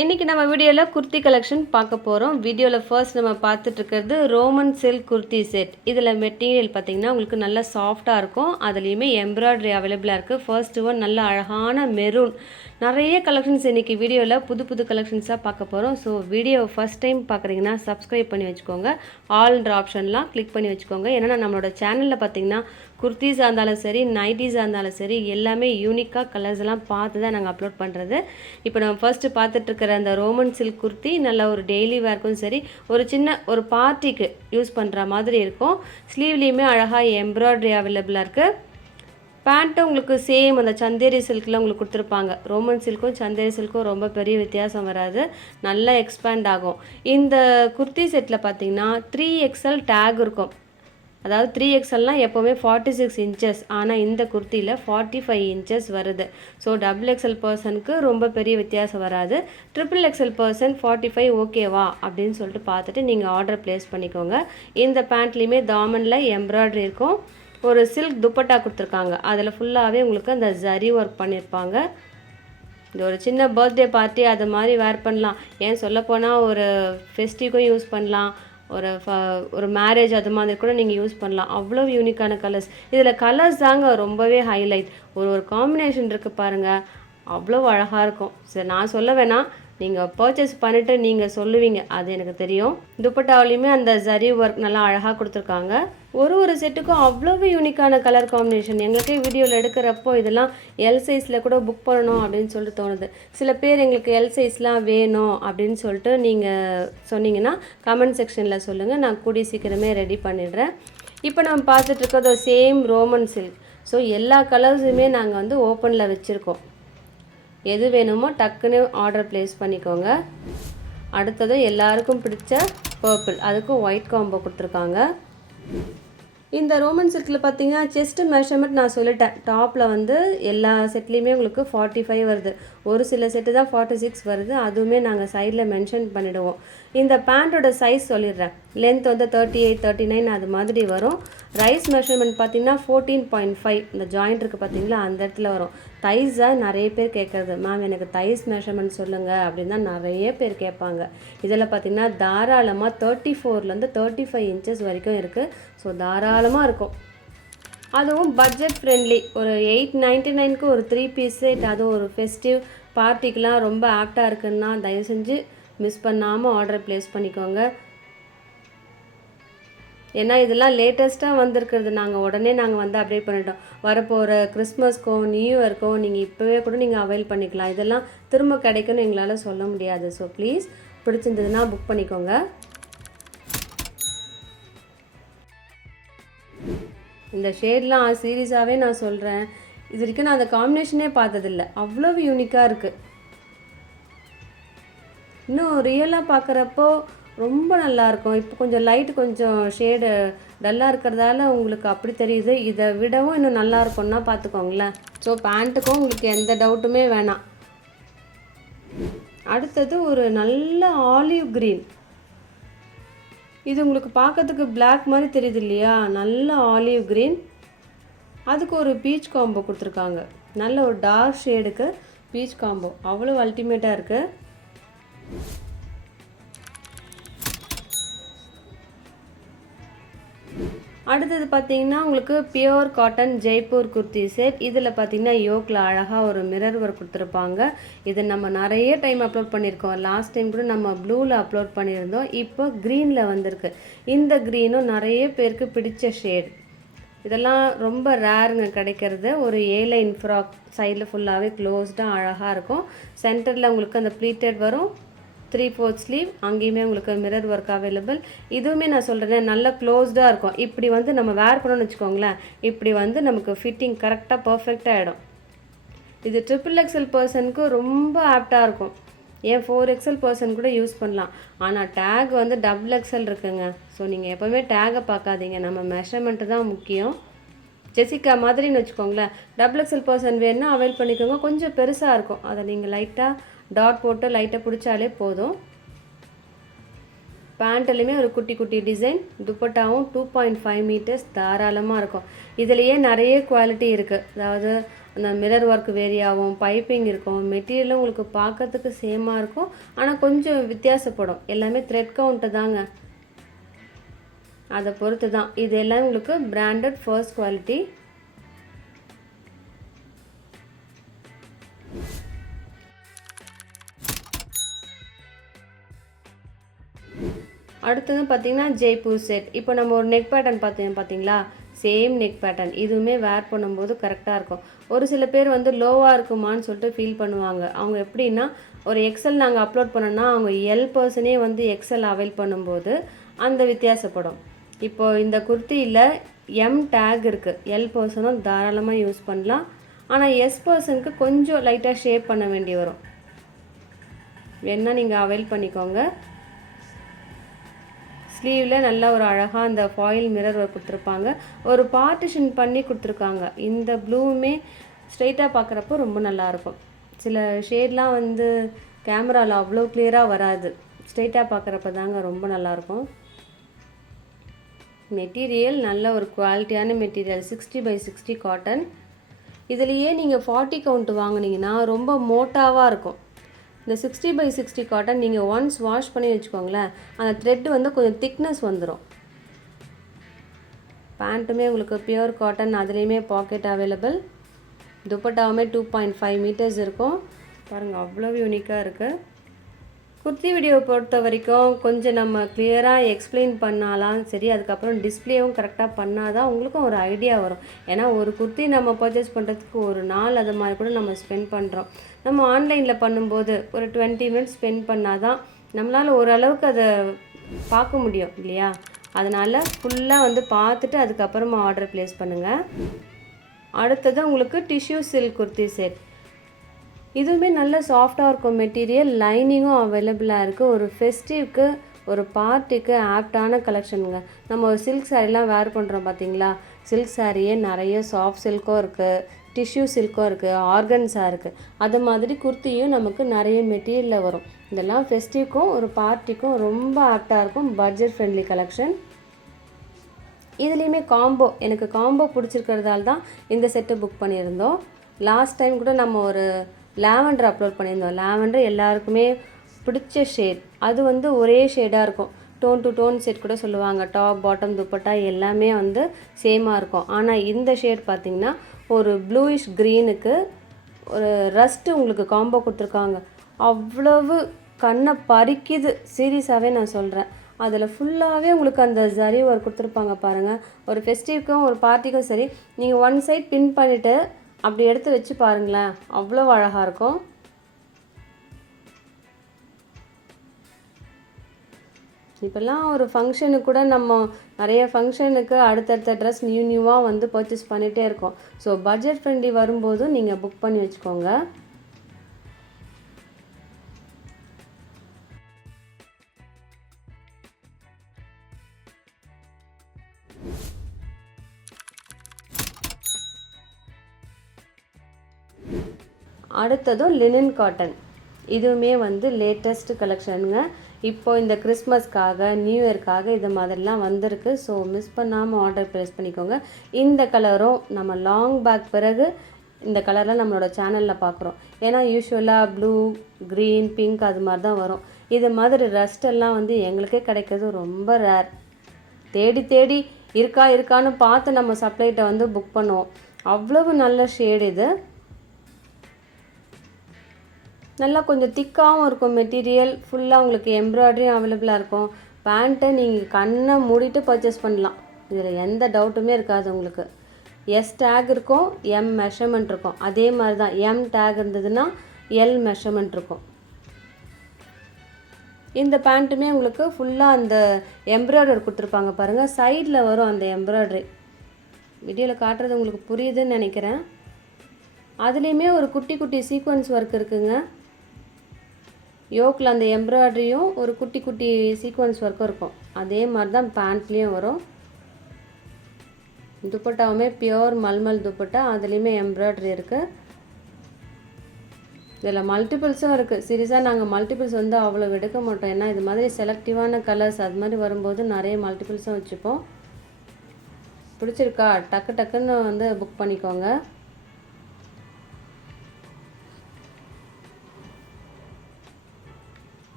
இன்றைக்கி நம்ம வீடியோவில் குர்த்தி கலெக்ஷன் பார்க்க போகிறோம். வீடியோவில் ஃபர்ஸ்ட் நம்ம பார்த்துட்டு இருக்கிறது ரோமன் சில்க் குர்த்தி செட். இதில் மெட்டீரியல் பார்த்திங்கன்னா உங்களுக்கு நல்லா சாஃப்டாக இருக்கும். அதுலேயுமே எம்ப்ராய்டரி அவைலபிளாக இருக்குது. ஃபர்ஸ்ட் ஒன் நல்ல அழகான மெரூன். நிறைய கலெக்ஷன்ஸ் இன்றைக்கி வீடியோவில் புது கலெக்ஷன்ஸாக பார்க்க போகிறோம். ஸோ வீடியோ ஃபஸ்ட் டைம் பார்க்குறீங்கன்னா சப்ஸ்கிரைப் பண்ணி வச்சுக்கோங்க. ஆல்ன்ற ஆப்ஷன்லாம் கிளிக் பண்ணி வச்சுக்கோங்க. ஏன்னா நம்மளோட சேனலில் பார்த்திங்கன்னா குர்த்திஸாக இருந்தாலும் சரி, நைட்டிஸாக இருந்தாலும் சரி, எல்லாமே யூனிக்காக கலர்ஸ் எல்லாம் பார்த்து தான் நாங்கள் அப்லோட் பண்ணுறது. இப்போ நம்ம ஃபர்ஸ்ட்டு பார்த்துட்ருக்கிற அந்த ரோமன் சில்க் குர்த்தி நல்ல ஒரு டெய்லி வேர்க்கும் சரி, ஒரு பார்ட்டிக்கு யூஸ் பண்ணுற மாதிரி இருக்கும். ஸ்லீவ்லேயுமே அழகாக எம்ப்ராய்டரி அவைலபிளாக இருக்குது. பேண்ட்டும் உங்களுக்கு சேம் அந்த சந்தேரி சில்கில் உங்களுக்கு கொடுத்துருப்பாங்க. ரோமன் சில்க்கும் சந்தேரி சில்க்கும் ரொம்ப பெரிய வித்தியாசம் வராது, நல்லா எக்ஸ்பேண்ட் ஆகும். இந்த குர்த்தி செட்டில் பார்த்தீங்கன்னா 3XL டேக் இருக்கும். அதாவது 3XLனால் எப்போவுமே 46 இன்ச்சஸ், ஆனால் இந்த குர்த்தியில் 45 இன்ச்சஸ் வருது. ஸோ XXL பர்சனுக்கு ரொம்ப பெரிய வித்தியாசம் வராது. XXL பர்சன் 45 ஓகேவா அப்படின்னு சொல்லிட்டு பார்த்துட்டு நீங்கள் ஆர்டர் ப்ளேஸ் பண்ணிக்கோங்க. இந்த பேண்ட்லேயுமே தாமனில் எம்ப்ராய்டரி இருக்கும். ஒரு சில்க் துப்பட்டா கொடுத்துருக்காங்க. அதில் ஃபுல்லாகவே உங்களுக்கு அந்த ஜரி ஒர்க் பண்ணியிருப்பாங்க. இது ஒரு சின்ன பர்த்டே பார்ட்டி அது மாதிரி வேர் பண்ணலாம். ஏன் சொல்லப்போனால் ஒரு ஃபெஸ்டிவ்க்கும் யூஸ் பண்ணலாம், ஒரு மேரேஜ் அது மாதிரி கூட நீங்கள் யூஸ் பண்ணலாம். அவ்வளோ யூனிக்கான கலர்ஸ். இதில் கலர்ஸ் தாங்க ரொம்பவே ஹைலைட். ஒரு காம்பினேஷன் இருக்குது பாருங்கள், அவ்வளோ அழகாக இருக்கும். சரி, நான் சொல்ல வேணாம், நீங்கள் பர்ச்சேஸ் பண்ணிவிட்டு நீங்கள் சொல்லுவீங்க, அது எனக்கு தெரியும். துப்பட்டாவிலையுமே அந்த ஜரி ஒர்க் நல்லா அழகாக கொடுத்துருக்காங்க. ஒரு செட்டுக்கும் அவ்வளவு யூனிக்கான கலர் காம்பினேஷன். எங்களுக்கே வீடியோவில் எடுக்கிறப்போ இதெல்லாம் எல் சைஸில் கூட புக் பண்ணணும் அப்படின்னு சொல்லிட்டு தோணுது. சில பேர் எங்களுக்கு எல் சைஸ்லாம் வேணும் அப்படின்னு சொல்லிட்டு நீங்கள் சொன்னீங்கன்னா கமெண்ட் செக்ஷனில் சொல்லுங்கள், நான் கூடி சீக்கிரமே ரெடி பண்ணிடுறேன். இப்போ நம்ம பார்த்துட்ருக்கிறது சேம் ரோமன் சில்க். ஸோ எல்லா கலர்ஸுமே நாங்கள் ஓப்பனில் வச்சுருக்கோம். எது வேணுமோ டக்குன்னு ஆர்டர் ப்ளேஸ் பண்ணிக்கோங்க. அடுத்தது எல்லாருக்கும் பிடிச்ச பர்பிள், அதுக்கும் ஒயிட் காம்போ கொடுத்துருக்காங்க. இந்த ரோமன் சில்கில் பார்த்தீங்கன்னா செஸ்ட் மெஷர்மெண்ட் நான் சொல்லிட்டேன். டாப்பில் எல்லா செட்லேயுமே உங்களுக்கு 45 வருது. ஒரு சில செட்டு தான் 46 வருது. அதுவுமே நாங்கள் சைடில் மென்ஷன் பண்ணிவிடுவோம். இந்த பேண்ட்டோட சைஸ் சொல்லிடுறேன். லென்த் 38, 39 அது மாதிரி வரும். ரைஸ் மெஷர்மெண்ட் பார்த்தீங்கன்னா 14.5. இந்த ஜாயிண்ட் இருக்குது பார்த்தீங்களா, அந்த இடத்துல வரும். தைஸாக நிறைய பேர் கேட்குறது, மேம் எனக்கு தைஸ் மெஷர்மெண்ட் சொல்லுங்கள் அப்படின்னு தான் நிறைய பேர் கேட்பாங்க. இதில் பார்த்தீங்கன்னா தாராளமாக 34லேருந்து 35 இன்ச்சஸ் வரைக்கும் இருக்குது. ஸோ தாராளமாக இருக்கும். அதுவும் பட்ஜெட் ஃப்ரெண்ட்லி. ஒரு 899க்கு ஒரு 3 பீஸ் செட், அதுவும் ஒரு ஃபெஸ்டிவ் பார்ட்டிக்கெலாம் ரொம்ப ஆப்டாக இருக்குன்னா தயவு செஞ்சு மிஸ் பண்ணாமல் ஆர்டர் ப்ளேஸ் பண்ணிக்கோங்க. ஏன்னா இதெல்லாம் லேட்டஸ்ட்டாக வந்திருக்கிறது. உடனே நாங்கள் அப்டேட் பண்ணிட்டோம். வரப்போகிற கிறிஸ்மஸ்க்கோ நியூ இயர்க்கோ நீங்கள் இப்போவே கூட நீங்கள் அவைல் பண்ணிக்கலாம். இதெல்லாம் திரும்ப கிடைக்குன்னு எங்களால் சொல்ல முடியாது. ஸோ ப்ளீஸ் பிடிச்சிருந்ததுன்னா புக் பண்ணிக்கோங்க. இந்த ஷேட்லாம் சீரியஸாகவே நான் சொல்கிறேன், இது வரைக்கும் நான் அந்த காம்பினேஷனே பார்த்ததில்ல, அவ்வளோ யூனிக்காக இருக்குது. இன்னும் ரியலாக பார்க்குறப்போ ரொம்ப நல்லாயிருக்கும். இப்போ கொஞ்சம் லைட் கொஞ்சம் ஷேடு டல்லாக இருக்கிறதால உங்களுக்கு அப்படி தெரியுது. இதை விடவும் இன்னும் நல்லா இருக்கும்னா பார்த்துக்கோங்களேன். ஸோ பேண்ட்டுக்கும் உங்களுக்கு எந்த டவுட்டுமே வேணாம். அடுத்தது ஒரு நல்ல ஆலிவ் க்ரீன். இது உங்களுக்கு பார்க்கறதுக்கு பிளாக் மாதிரி தெரியுது இல்லையா, நல்ல ஆலிவ் க்ரீன். அதுக்கு ஒரு பீச் காம்போ கொடுத்துருக்காங்க. நல்ல ஒரு டார்க் ஷேடுக்கு பீச் காம்போ அவ்வளோ அல்டிமேட்டாக இருக்குது. அடுத்தது பார்த்தீங்கன்னா உங்களுக்கு pure cotton Jaipur kurti set. இதில் பார்த்தீங்கன்னா யோக்கில் அழகாக ஒரு மிரர் ஒர்க் கொடுத்துருப்பாங்க. இது நம்ம நிறைய டைம் அப்லோட் பண்ணியிருக்கோம். லாஸ்ட் டைம் கூட நம்ம ப்ளூவில் அப்லோட் பண்ணியிருந்தோம். இப்போ க்ரீனில் வந்திருக்கு. இந்த க்ரீனும் நிறைய பேருக்கு பிடிச்ச ஷேட். இதெல்லாம் ரொம்ப ரேருங்க கிடைக்கிறது. ஒரு ஏலைன் ஃப்ராக், சைடில் ஃபுல்லாகவே க்ளோஸ்டாக அழகாக இருக்கும். சென்டரில் உங்களுக்கு அந்த ப்ளீட்டட் வரும். 3/4 ஸ்லீவ், அங்கேயுமே உங்களுக்கு மிரர் ஒர்க் அவைலபிள். இதுவுமே நான் சொல்கிறேன் நல்லா க்ளோஸ்டாக இருக்கும். இப்படி நம்ம வேர் பண்ணணும்னு வச்சுக்கோங்களேன், இப்படி நமக்கு ஃபிட்டிங் கரெக்டாக பர்ஃபெக்டாக ஆகிடும். இது XXL பர்சனுக்கு ரொம்ப ஆப்டாக இருக்கும். ஏன் 4XL பர்சன் கூட யூஸ் பண்ணலாம். ஆனால் டேக் XXL இருக்குங்க. ஸோ நீங்கள் எப்போவுமே டேகை பார்க்காதீங்க, நம்ம மெஷர்மெண்ட்டு தான் முக்கியம். ஜெசிகா மாதிரின்னு வச்சுக்கோங்களேன். XXL பர்சன் வேணுன்னா அவைல் பண்ணிக்கோங்க. கொஞ்சம் பெருசாக இருக்கும், அதை நீங்கள் லைட்டாக டாட் போட்டு லைட்டாக பிடிச்சாலே போதும். பேண்ட்லையுமே ஒரு குட்டி டிசைன். துப்பட்டாவும் 2.5 மீட்டர்ஸ் தாராளமாக இருக்கும். இதுலேயே நிறைய குவாலிட்டி இருக்குது. அதாவது அந்த மிரர் ஒர்க் வேரி ஆகும், பைப்பிங் இருக்கும். மெட்டீரியலும் உங்களுக்கு பார்க்கறதுக்கு சேமாக இருக்கும், ஆனால் கொஞ்சம் வித்தியாசப்படும். எல்லாமே த்ரெட் கவுண்ட்டு தாங்க, அதை பொறுத்து தான். இது எல்லாம் உங்களுக்கு பிராண்டட் ஃபர்ஸ்ட் குவாலிட்டி. அடுத்தது பார்த்திங்கன்னா ஜெய்ப்பூர் செட். இப்போ நம்ம ஒரு நெக் பேட்டர்ன் பார்த்தீங்களா, சேம் நெக் பேட்டர்ன். இதுவுமே வேர் பண்ணும்போது கரெக்டாக இருக்கும். ஒரு சில பேர் வந்து லோவாக இருக்குமான்னு சொல்லிட்டு ஃபீல் பண்ணுவாங்க. அவங்க எப்படின்னா, ஒரு எக்ஸல் நாங்கள் அப்லோட் பண்ணோன்னா அவங்க எல் பர்சனே வந்து எக்ஸல் அவைல் பண்ணும்போது அந்த வித்தியாசப்படும். இப்போது இந்த குர்த்தியில் எம் டேக் இருக்குது. எல் பர்சனும் தாராளமாக யூஸ் பண்ணலாம், ஆனால் எஸ் பர்சனுக்கு கொஞ்சம் லைட்டாக ஷேப் பண்ண வேண்டி வரும். வேணால் நீங்கள் அவைல் பண்ணிக்கோங்க. ஸ்லீவில் நல்லா ஒரு அழகாக அந்த ஃபாயில் மிரர் கொடுத்துருப்பாங்க, ஒரு பார்ட்டிஷன் பண்ணி கொடுத்துருக்காங்க. இந்த ப்ளூவுமே ஸ்ட்ரெயிட்டாக பார்க்குறப்போ ரொம்ப நல்லாயிருக்கும். சில ஷேட்லாம் வந்து கேமராவில் அவ்வளோ கிளியராக வராது, ஸ்ட்ரெயிட்டாக பார்க்குறப்ப தாங்க ரொம்ப நல்லாயிருக்கும். மெட்டீரியல் நல்ல ஒரு குவாலிட்டியான மெட்டீரியல், 60/60 காட்டன். இதுலேயே நீங்கள் 40 கவுண்ட் வாங்கினீங்கன்னா ரொம்ப மோட்டாவாக இருக்கும். இந்த 60/60 காட்டன் நீங்கள் ஒன்ஸ் வாஷ் பண்ணி வச்சுக்கோங்களேன், அந்த த்ரெட் வந்து கொஞ்சம் திக்னஸ் வந்துடும். பேண்ட்டுமே உங்களுக்கு பியூர் காட்டன், அதுலேயுமே பாக்கெட் அவைலபிள். துப்பட்டாவுமே 2.5 மீட்டர்ஸ் இருக்கும். பாருங்கள், அவ்வளோ யூனிக்காக இருக்குது. குர்த்தி வீடியோ பொறுத்த வரைக்கும் கொஞ்சம் நம்ம கிளியராக எக்ஸ்பிளைன் பண்ணாலாம் சரி, அதுக்கப்புறம் டிஸ்பிளேவும் கரெக்டாக பண்ணால் தான் உங்களுக்கும் ஒரு ஐடியா வரும். ஏன்னா ஒரு குர்த்தி நம்ம பர்ச்சேஸ் பண்ணுறதுக்கு ஒரு நாள் அது மாதிரி கூட நம்ம ஸ்பெண்ட் பண்ணுறோம். நம்ம ஆன்லைனில் பண்ணும்போது ஒரு 20 மினிட்ஸ் ஸ்பெண்ட் பண்ணால் தான் நம்மளால் ஓரளவுக்கு அதை பார்க்க முடியும் இல்லையா? அதனால் ஃபுல்லாக வந்து பார்த்துட்டு அதுக்கப்புறமா ஆர்டர் ப்ளேஸ் பண்ணுங்கள். அடுத்தது உங்களுக்கு டிஷ்யூ சில்க் குர்த்தி செட். இதுவுமே நல்ல சாஃப்டாக இருக்கும் மெட்டீரியல், லைனிங்கும் அவைலபிளாக இருக்குது. ஒரு ஃபெஸ்டிவ்க்கு, ஒரு பார்ட்டிக்கு ஆப்டான கலெக்ஷனுங்க. நம்ம ஒரு சில்க் சாரீலாம் வேர் பண்ணுறோம் பார்த்தீங்களா, சில்க் சாரியே நிறைய சாஃப்ட் சில்க்கும் இருக்குது, டிஷ்யூ சில்க்கும் இருக்குது, ஆர்கன்ஸாக இருக்குது. அது மாதிரி குர்த்தியும் நமக்கு நிறைய மெட்டீரியலில் வரும். இதெல்லாம் ஃபெஸ்டிவ்க்கும் ஒரு பார்ட்டிக்கும் ரொம்ப ஆப்டாக இருக்கும். Budget friendly collection. இதுலேயுமே காம்போ, எனக்கு காம்போ பிடிச்சிருக்கிறதால தான் இந்த செட்டை புக் பண்ணியிருந்தோம். லாஸ்ட் டைம் கூட நம்ம ஒரு லாவெண்டர் அப்லோட் பண்ணியிருந்தோம். லாவெண்டர் எல்லாருக்குமே பிடிச்ச ஷேட், அது வந்து ஒரே ஷேடாக இருக்கும். டோன் டு டோன் செட் கூட சொல்லுவாங்க. டாப் பாட்டம் துப்பட்டா எல்லாமே வந்து சேமாக இருக்கும். ஆனால் இந்த ஷேட் பார்த்திங்கன்னா ஒரு ப்ளூயிஷ் க்ரீனுக்கு ஒரு ரஸ்ட்டு உங்களுக்கு காம்போ கொடுத்துருக்காங்க. அவ்வளவு கண்ணை பறிக்குது, சீரியஸாகவே நான் சொல்கிறேன். அதில் ஃபுல்லாகவே உங்களுக்கு அந்த ஜரி ஒர்க் கொடுத்துருப்பாங்க பாருங்கள். ஒரு ஃபெஸ்டிவ்க்கும் ஒரு பார்ட்டிக்கும் சரி, நீங்கள் ஒன் சைட் பின் பண்ணிவிட்டு அப்படி எடுத்து வச்சு பாருங்களேன், அவ்வளோ அழகாக இருக்கும். இப்போல்லாம் ஒரு ஃபங்க்ஷனுக்கு கூட நம்ம நிறைய ஃபங்க்ஷனுக்கு அடுத்தடுத்த ட்ரெஸ் நியூவாக வந்து பர்ச்சேஸ் பண்ணிகிட்டே இருக்கோம். ஸோ பட்ஜெட் ஃப்ரெண்ட்லி வரும்போது நீங்கள் புக் பண்ணி வச்சுக்கோங்க. அடுத்ததும் லினன் காட்டன். இதுவுமே வந்து லேட்டஸ்ட் கலெக்ஷனுங்க. இப்போ இந்த கிறிஸ்மஸ்க்காக, நியூ இயர்க்காக இது மாதிரிலாம் வந்திருக்கு. ஸோ மிஸ் பண்ணாமல் ஆர்டர் ப்ளேஸ் பண்ணிக்கோங்க. இந்த கலரும் நம்ம லாங் பேக் பிறகு இந்த கலரில் நம்மளோட சேனலில் பார்க்குறோம். ஏன்னா யூஸ்வலாக ப்ளூ, க்ரீன், பிங்க் அது மாதிரி தான் வரும். இது மாதிரி ரஸ்டெல்லாம் வந்து எங்களுக்கே கிடைக்கிறது ரொம்ப ரேர். தேடி தேடி இருக்கான்னு பார்த்து நம்ம சப்ளைட்டை வந்து புக் பண்ணுவோம். அவ்வளவு நல்ல ஷேடு இது. நல்லா கொஞ்சம் திக்காகவும் இருக்கும் மெட்டீரியல். ஃபுல்லாக உங்களுக்கு எம்ப்ராய்டரியும் அவைலபிளாக இருக்கும். பேண்ட்டை நீங்கள் கண்ணை மூடிட்டு பர்ச்சேஸ் பண்ணலாம், இதில் எந்த டவுட்டுமே இருக்காது உங்களுக்கு. எஸ் டேக் இருக்கும், எம் மெஷர்மெண்ட் இருக்கும். அதே மாதிரி தான் எம் டேக் இருந்ததுன்னா எல் மெஷர்மெண்ட் இருக்கும். இந்த பேண்ட்டுமே உங்களுக்கு ஃபுல்லாக அந்த எம்ப்ராய்டரி கொடுத்துருப்பாங்க பாருங்கள். சைடில் வரும் அந்த எம்ப்ராய்டரி. வீடியோவில் காட்டுறது உங்களுக்கு புரியுதுன்னு நினைக்கிறேன். அதுலேயுமே ஒரு குட்டி குட்டி சீக்வன்ஸ் ஒர்க் இருக்குங்க. யோக்கில் அந்த எம்ப்ராய்டரியும் ஒரு குட்டி குட்டி சீக்வன்ஸ் ஒர்க்கும் இருக்கும். அதே மாதிரி தான் பேண்ட்லேயும் வரும். துப்பட்டாவுமே பியோர் மல்மல் துப்பட்டா, அதுலேயுமே எம்ப்ராய்டரி இருக்குது. இதில் மல்டிபிள்ஸும் இருக்குது. சீரியஸாக நாங்கள் மல்டிபிள்ஸ் வந்து அவ்வளோ எடுக்க மாட்டோம். ஏன்னா இது மாதிரி செலக்டிவான கலர்ஸ் அது மாதிரி வரும்போது நிறைய மல்டிபிள்ஸும் வச்சுப்போம். பிடிச்சிருக்கா டக்குன்னு வந்து புக் பண்ணிக்கோங்க.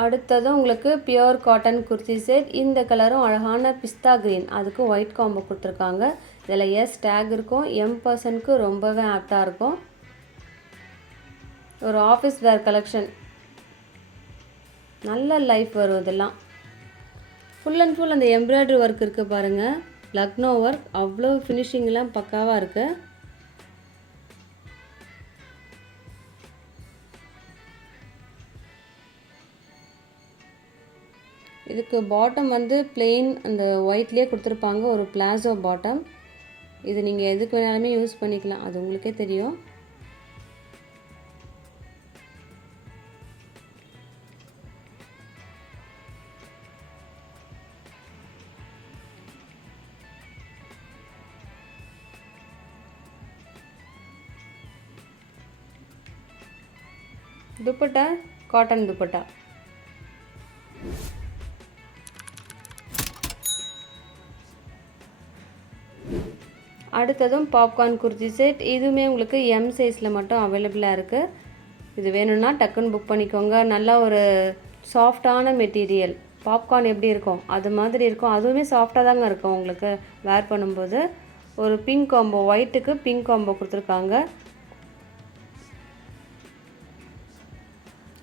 அடுத்தது உங்களுக்கு பியூர் காட்டன் குர்த்தி செட். இந்த கலரும் அழகான பிஸ்தா க்ரீன், அதுக்கு ஒயிட் காம்போ கொடுத்துருக்காங்க. இதில் எஸ் டேக் இருக்கும். M%க்கு ரொம்பவே ஆப்டாக இருக்கும். ஒரு ஆஃபீஸ் வேர் கலெக்ஷன், நல்ல லைஃப் வரும் இதெல்லாம். ஃபுல் அண்ட் ஃபுல் அந்த எம்ப்ராய்டரி ஒர்க் இருக்குது பாருங்கள், லக்னோ ஒர்க். அவ்வளோ ஃபினிஷிங்லாம் பக்காவாக இருக்குது. இதுக்கு பாட்டம் வந்து பிளெயின் அந்த ஒயிட்லேயே கொடுத்துருப்பாங்க, ஒரு பிளாசோ பாட்டம். இது நீங்கள் எதுக்கு வேணாலுமே யூஸ் பண்ணிக்கலாம், அது உங்களுக்கே தெரியும். துப்பட்டா காட்டன் துப்பட்டா. அடுத்ததும் பாப்கார்ன் குர்த்தி செட். இதுவுமே உங்களுக்கு M சைஸில் மட்டும் அவைலபிளாக இருக்குது. இது வேணும்னா டக்குன்னு புக் பண்ணிக்கோங்க. நல்லா ஒரு சாஃப்டான மெட்டீரியல். பாப்கார்ன் எப்படி இருக்கும் அது மாதிரி இருக்கும். அதுவுமே சாஃப்டாக தாங்க இருக்கும் உங்களுக்கு வேர் பண்ணும்போது. ஒரு பிங்க் காம்போ, ஒயிட்டுக்கு பிங்க் காம்போ கொடுத்துருக்காங்க.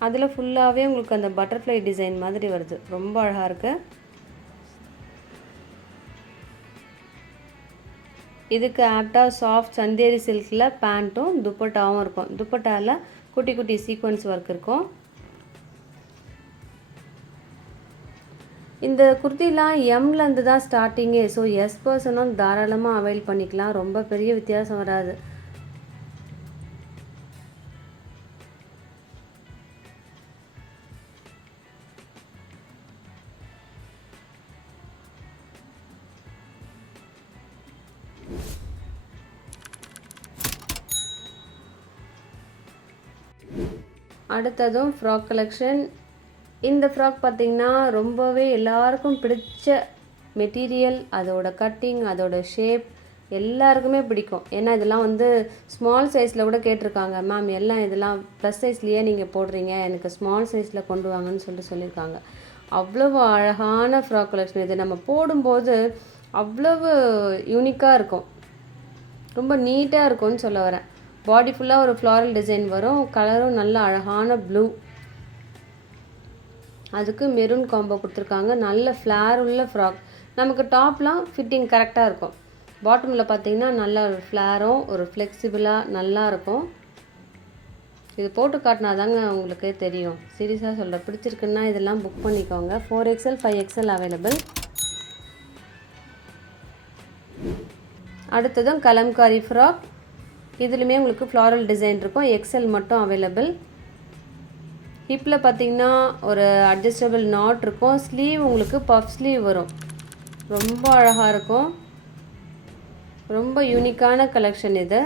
அதில் ஃபுல்லாகவே உங்களுக்கு அந்த பட்டர்ஃப்ளை டிசைன் மாதிரி வருது, ரொம்ப அழகாக இருக்குது. இதுக்கு ஆப்டாக சாஃப்ட் சந்தேரி சில்கில் பேண்ட்டும் துப்பட்டாவும் இருக்கும். துப்பட்டாவில் குட்டி குட்டி சீக்வன்ஸ் ஒர்க் இருக்கும். இந்த குர்த்திலாம் எம்லேருந்து தான் ஸ்டார்டிங்கே. ஸோ S% தாராளமாக அவைல் பண்ணிக்கலாம், ரொம்ப பெரிய வித்தியாசம் வராது. அடுத்ததும் ஃப்ராக் கலெக்ஷன். இந்த ஃப்ராக் பார்த்திங்கன்னா ரொம்பவே எல்லாருக்கும் பிடிச்ச மெட்டீரியல், அதோட கட்டிங், அதோட ஷேப் எல்லாருக்குமே பிடிக்கும். ஏன்னா இதெல்லாம் வந்து ஸ்மால் சைஸில் கூட கேட்டிருக்காங்க, மேம் எல்லாம் இதெல்லாம் ப்ளஸ் சைஸ்லேயே நீங்கள் போடுறீங்க, எனக்கு ஸ்மால் சைஸில் கொண்டு வாங்கன்னு சொல்லியிருக்காங்க. அவ்வளவு அழகான ஃப்ராக் கலெக்ஷன் இது. நம்ம போடும்போது அவ்வளவு யூனிக்காக இருக்கும், ரொம்ப நீட்டாக இருக்கும்னு சொல்ல வரேன். பாடி ஃபுல்லாக ஒரு ஃப்ளாரல் டிசைன் வரும். கலரும் நல்ல அழகான ப்ளூ, அதுக்கு மெரூன் காம்போ கொடுத்துருக்காங்க. நல்ல ஃப்ளார் உள்ள ஃப்ராக். நமக்கு டாப்லாம் ஃபிட்டிங் கரெக்டாக இருக்கும். பாட்டமில் பார்த்திங்கன்னா நல்ல ஒரு ஃப்ளாரும் ஒரு ஃப்ளெக்சிபிளாக நல்லாயிருக்கும். இது போட்டு காட்டினா தாங்க உங்களுக்கே தெரியும். சீரியஸாக சொல்கிறேன், பிடிச்சிருக்குன்னா இதெல்லாம் புக் பண்ணிக்கோங்க. 4XL 5XL available. அடுத்ததும் கலம்காரி ஃப்ராக். இதுலேயுமே உங்களுக்கு ஃப்ளாரல் டிசைன் இருக்கும். XL மட்டும் அவைலபிள். ஹிப்பில் பார்த்திங்கன்னா ஒரு அட்ஜஸ்டபிள் நாட் இருக்கும். ஸ்லீவ் உங்களுக்கு பஃப் ஸ்லீவ் வரும், ரொம்ப அழகாக இருக்கும். ரொம்ப யூனிக்கான கலெக்ஷன் இது.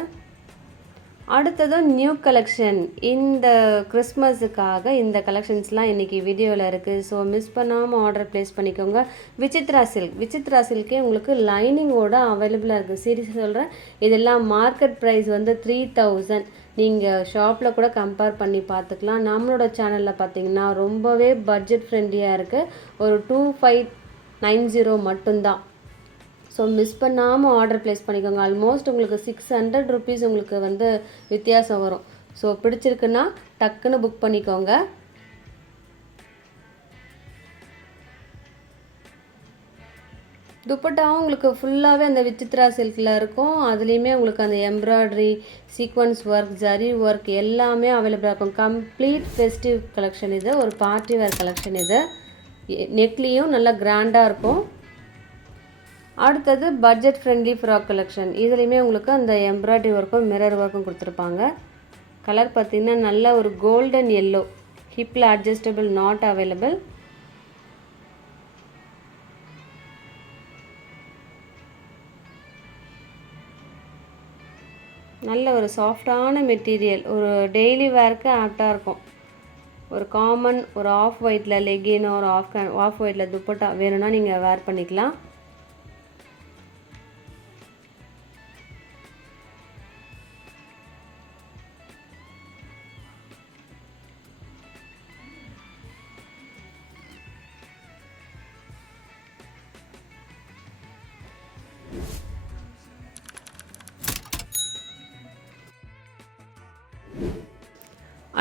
அடுத்ததும் நியூ கலெக்ஷன். இந்த கிறிஸ்மஸுக்காக இந்த கலெக்ஷன்ஸ்லாம் இன்றைக்கி வீடியோவில் இருக்குது. ஸோ மிஸ் பண்ணாமல் ஆர்டர் ப்ளேஸ் பண்ணிக்கோங்க. விசித்ரா சில்க். விசித்ரா சில்கே உங்களுக்கு லைனிங்கோட அவைலபிளாக இருக்குது. சீரியஸாக சொல்கிறேன், இதெல்லாம் மார்க்கெட் ப்ரைஸ் வந்து 3000. நீங்கள் ஷாப்பில் கூட கம்பேர் பண்ணி பார்த்துக்கலாம். நம்மளோட சேனலில் பார்த்தீங்கன்னா ரொம்பவே பட்ஜெட் ஃப்ரெண்ட்லியாக இருக்குது. ஒரு 2590 மட்டும்தான். ஸோ மிஸ் பண்ணாமல் ஆர்டர் ப்ளேஸ் பண்ணிக்கோங்க. ஆல்மோஸ்ட் உங்களுக்கு 600 ருபீஸ் உங்களுக்கு வந்து வித்தியாசம் வரும். ஸோ பிடிச்சிருக்குன்னா டக்குன்னு புக் பண்ணிக்கோங்க. துப்பட்டாவும் உங்களுக்கு ஃபுல்லாகவே அந்த விசித்ரா சில்கில் இருக்கும். அதுலேயுமே உங்களுக்கு அந்த embroidery, sequence work, zari work எல்லாமே அவைலபிளாக இருக்கும். கம்ப்ளீட் ஃபெஸ்டிவ் கலெக்ஷன் இது. ஒரு பார்ட்டி வேர் கலெக்ஷன் இது. நெக்லேயும் நல்லா கிராண்டாக இருக்கும். அடுத்தது பட்ஜெட் ஃப்ரெண்ட்லி ஃப்ராக் கலெக்ஷன். இதுலேயுமே உங்களுக்கு அந்த எம்ப்ராய்டரி ஒர்க்கும் மிரர் ஒர்க்கும் கொடுத்துருப்பாங்க. கலர் பார்த்திங்கன்னா நல்ல ஒரு கோல்டன் எல்லோ. ஹிப்பில் அட்ஜஸ்டபிள் நாட் அவைலபிள். நல்ல ஒரு சாஃப்டான மெட்டீரியல், ஒரு டெய்லி வேருக்கு ஆப்டாக இருக்கும். ஒரு காமன் ஒரு ஆஃப் ஒயிட்டில் லெகின், ஒரு ஆஃப் ஒயிட்டில் துப்பட்டா வேணும்னா நீங்கள் வேர் பண்ணிக்கலாம்.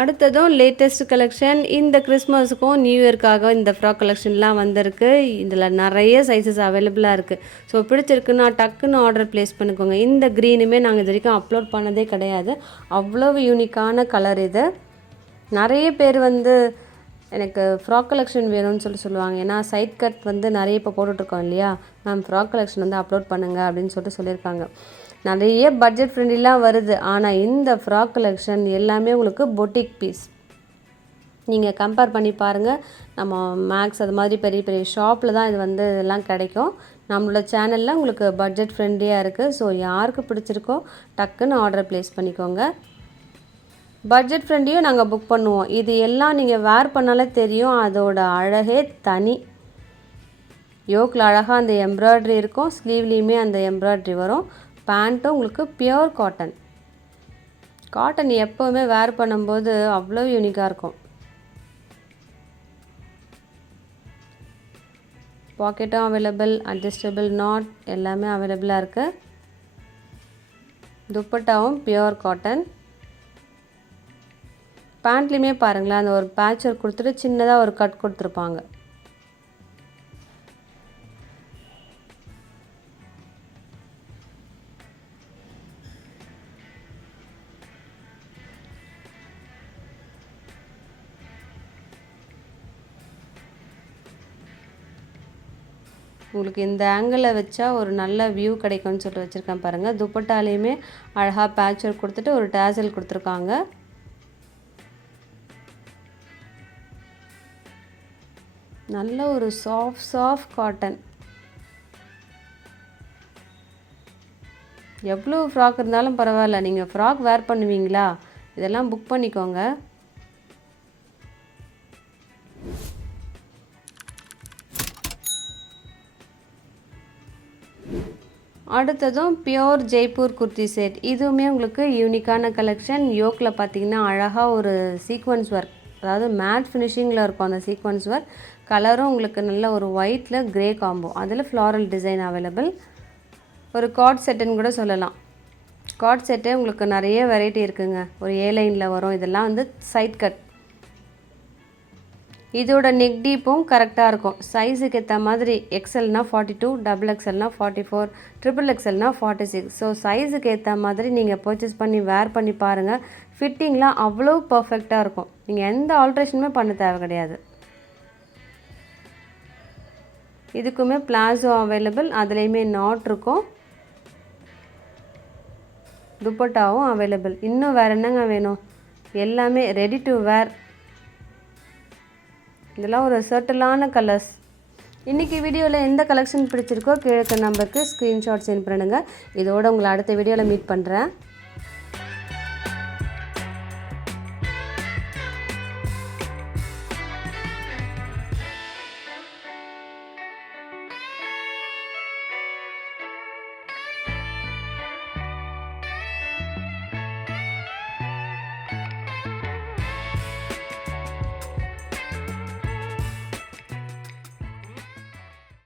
அடுத்ததும் லேட்டஸ்ட் கலெக்ஷன். இந்த கிறிஸ்மஸுக்கும் நியூ இயர்க்காக இந்த ஃப்ராக் கலெக்ஷன்லாம் வந்திருக்கு. இதில் நிறைய சைஸஸ் அவைலபிளாக இருக்குது. ஸோ பிடிச்சிருக்குன்னா டக்குன்னு ஆர்டர் ப்ளேஸ் பண்ணிக்கோங்க. இந்த க்ரீனுமே நாங்கள் இது வரைக்கும் அப்லோட் பண்ணதே கிடையாது. அவ்வளவு யூனிக்கான கலர் இது. நிறைய பேர் எனக்கு ஃப்ராக் கலெக்ஷன் வேணும்னு சொல்லுவாங்க. ஏன்னா சைட் கட் நிறைய இப்போ போட்டுட்ருக்கோம் இல்லையா, மேம் ஃப்ராக் கலெக்ஷன் அப்லோட் பண்ணுங்கள் அப்படின்னு சொல்லியிருக்காங்க. நிறைய பட்ஜெட் ஃப்ரெண்ட்லிலாம் வருது. ஆனால் இந்த ஃப்ராக் கலெக்ஷன் எல்லாமே உங்களுக்கு பொட்டிக் பீஸ். நீங்கள் கம்பேர் பண்ணி பாருங்கள். நம்ம மேக்ஸ் அது மாதிரி பெரிய பெரிய ஷாப்பில் தான் இது இதெல்லாம் கிடைக்கும். நம்மளோட சேனலில் உங்களுக்கு பட்ஜெட் ஃப்ரெண்ட்லியாக இருக்குது. ஸோ யாருக்கு பிடிச்சிருக்கோ டக்குன்னு ஆர்டர் ப்ளேஸ் பண்ணிக்கோங்க. பட்ஜெட் ஃப்ரெண்ட்லியும் நாங்கள் புக் பண்ணுவோம். இது எல்லாம் நீங்கள் வேர் பண்ணாலே தெரியும், அதோட அழகே தனி. யோக்கில் அழகாக அந்த எம்ப்ராய்ட்ரி இருக்கும், ஸ்லீவ்லேயுமே அந்த எம்ப்ராய்ட்ரி வரும். பேண்ட்டும் உங்களுக்கு பியோர் காட்டன். காட்டன் எப்போவுமே வேர் பண்ணும்போது அவ்வளோ யூனிக்காக இருக்கும். பாக்கெட்டும் அவைலபிள், அட்ஜஸ்டபிள் நாட் எல்லாமே அவைலபிளாக இருக்குது. துப்பட்டாவும் பியோர் காட்டன். பேண்ட்லேயுமே பாருங்களேன், அந்த ஒரு பேட்ச் ஒர்க் கொடுத்துட்டு சின்னதாக ஒரு கட் கொடுத்துருப்பாங்க. உங்களுக்கு இந்த ஆங்கிளில் வச்சா ஒரு நல்ல வியூ கிடைக்கும்னு வச்சுருக்கேன் பாருங்கள். துப்பட்டாலேயுமே அழகாக பேட்ச் ஒர்க் கொடுத்துட்டு ஒரு டேசல் கொடுத்துருக்காங்க. நல்ல ஒரு சாஃப்ட் காட்டன். எவ்வளோ ஃப்ராக் இருந்தாலும் பரவாயில்ல, நீங்கள் ஃப்ராக் வேர் பண்ணுவீங்களா, இதெல்லாம் புக் பண்ணிக்கோங்க. அடுத்ததும் பியோர் ஜெய்ப்பூர் குர்த்தி செட். இதுவுமே உங்களுக்கு யூனிக்கான கலெக்ஷன். யோக்கில் பார்த்தீங்கன்னா அழகாக ஒரு சீக்வன்ஸ் ஒர்க், அதாவது மேட் ஃபினிஷிங்கில் இருக்கும் அந்த சீக்வன்ஸ் ஒர்க். கலரும் உங்களுக்கு நல்ல ஒரு ஒயிட்டில் க்ரே காம்போ, அதில் ஃப்ளாரல் டிசைன் அவைலபிள். ஒரு கார்ட் செட்டுன்னு கூட சொல்லலாம். கார்ட் செட்டே உங்களுக்கு நிறைய வெரைட்டி இருக்குங்க. ஒரு ஏலைனில் வரும். இதெல்லாம் சைட் கட். இதோட நெக் டீப்பும் கரெக்டாக இருக்கும். சைஸுக்கு ஏற்ற மாதிரி எக்ஸல்னா 42, டபுள் எக்ஸல்னா 44, ட்ரிபிள் எக்ஸல்னா 46. ஸோ சைஸுக்கு ஏற்ற மாதிரி நீங்கள் பர்ச்சேஸ் பண்ணி வேர் பண்ணி பாருங்கள். ஃபிட்டிங்லாம் அவ்வளோ பர்ஃபெக்டாக இருக்கும். நீங்கள் எந்த ஆல்ட்ரேஷனுமே பண்ண தேவை கிடையாது. இதுக்குமே பிளாசோ அவைலபிள், அதுலேயுமே நாட் இருக்கும். துப்பட்டாவும் அவைலபிள். இன்னும் வேறு என்னங்க வேணும், எல்லாமே ரெடி டு வேர். இதெல்லாம் ஒரு சர்ட்டலான கலர்ஸ். இன்றைக்கி வீடியோவில் எந்த கலெக்ஷன் பிடிச்சிருக்கோ கீழே நம்பருக்கு ஸ்க்ரீன்ஷாட் சென்ட் பண்ணுங்கள். இதோட உங்களை அடுத்த வீடியோவில் மீட் பண்ணுறேன்.